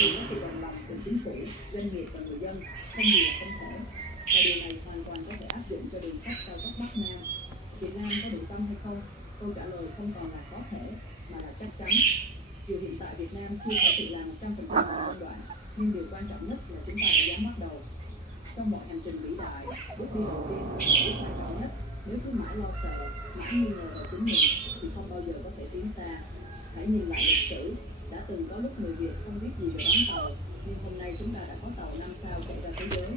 thì có sự đồng lòng từ chính phủ, doanh nghiệp và người dân, không gì là không thể. Và điều này hoàn toàn có thể áp dụng cho đường sắt cao tốc Bắc Nam. Việt Nam có đủ tâm hay không? Câu trả lời không còn là có thể mà là chắc chắn. Dù hiện tại Việt Nam chưa thể tự làm 100% mọi công đoạn, nhưng điều quan trọng nhất là chúng ta đã dám bắt đầu. Trong mọi hành trình vĩ đại, bước đi đầu tiên là bước quan trọng nhất. Nếu cứ mãi lo sợ, mãi nghi ngờ vào chính mình thì không bao giờ có thể tiến xa. Hãy nhìn lại lịch sử, đã từng có lúc người Việt không biết gì về đóng tàu, nhưng hôm nay chúng ta đã có tàu 5 sao chạy ra thế giới.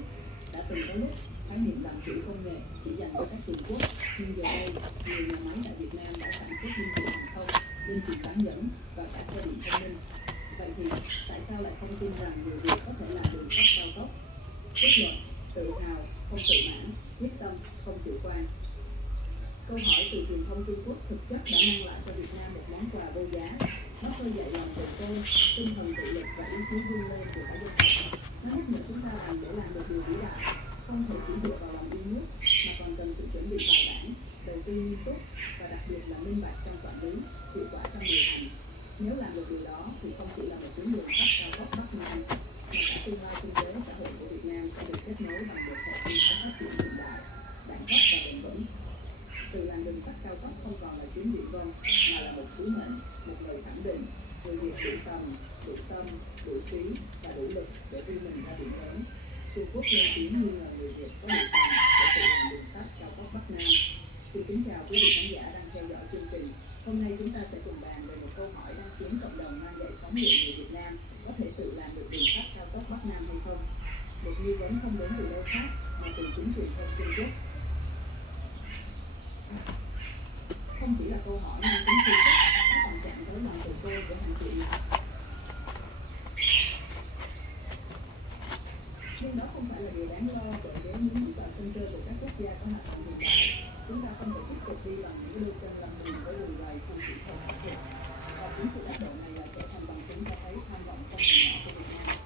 Đã từng có lúc khái niệm làm chủ công nghệ chỉ dành cho các cường quốc, nhưng giờ đây nhiều nhà máy tại Việt Nam đã sản xuất linh kiện hàng không, linh kiện bán dẫn và cả xe điện thông minh. Vậy thì tại sao lại không tin rằng người Việt có thể làm đường sắt cao tốc? Kết luận: tự hào, không tự mãn, quyết tâm, không chủ quan. Câu hỏi từ truyền thông Trung Quốc thực chất đã mang lại cho Việt Nam một món quà vô giá. Nó khơi dậy lòng tự tôn, tinh thần tự lực và ý chí vươn lên của cả dân tộc. Nó nhắc nhở chúng ta rằng để làm được điều vĩ đại, không thể chỉ dựa vào lòng yêu nước, mà còn cần sự chuẩn bị bài bản, đầu tư nghiêm túc và đặc biệt là minh bạch trong quản lý, hiệu quả trong điều hành. Nếu làm được điều đó thì không chỉ là một tuyến đường sắt cao tốc Bắc Nam, mà cả tương lai kinh tế xã hội của Việt Nam sẽ được kết nối bằng một hệ sinh thái phát triển hiện đại, đẳng cấp và bền vững. Từ làng đường sắt cao tốc không còn là chuyến viển vông, mà là một sứ mệnh, một lời khẳng định: người Việt đủ tầm, đủ tâm, đủ trí và đủ lực để đưa mình ra biển lớn. Trung Quốc lên tiếng nghi ngờ người Việt có đủ tầm để tự làm đường sắt cao tốc Bắc Nam. Xin kính chào quý vị khán giả đang theo dõi chương trình. Hôm nay chúng ta sẽ cùng bàn về một câu hỏi đang khiến cộng đồng mang dậy sóng liệu người Việt Nam có thể tự làm được đường sắt cao tốc Bắc Nam hay không. Một nghi vấn không đến từ đâu khác mà từ chính truyền thông Trung Quốc. Không chỉ là câu hỏi mang tính tri thức, nó còn chạm tới lòng tự tôn của hàng triệu người. Nhưng đó không phải là điều đáng lo, bởi nếu muốn bước vào sân chơi của các quốc gia có hạ tầng hiện đại, chúng ta không thể tiếp tục đi bằng những đôi chân lầm lì với đường dày không chỉ không phát triển. Và chính sự tác động này là trở thành bằng chứng cho thấy tham vọng không hề nhỏ của Việt Nam.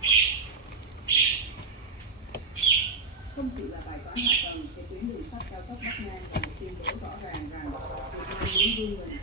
Không chỉ là bài toán hạ tầng, thì tuyến đường sắt cao tốc Bắc Nam là một tuyên bố rõ ràng rằng Việt Nam muốn vươn mình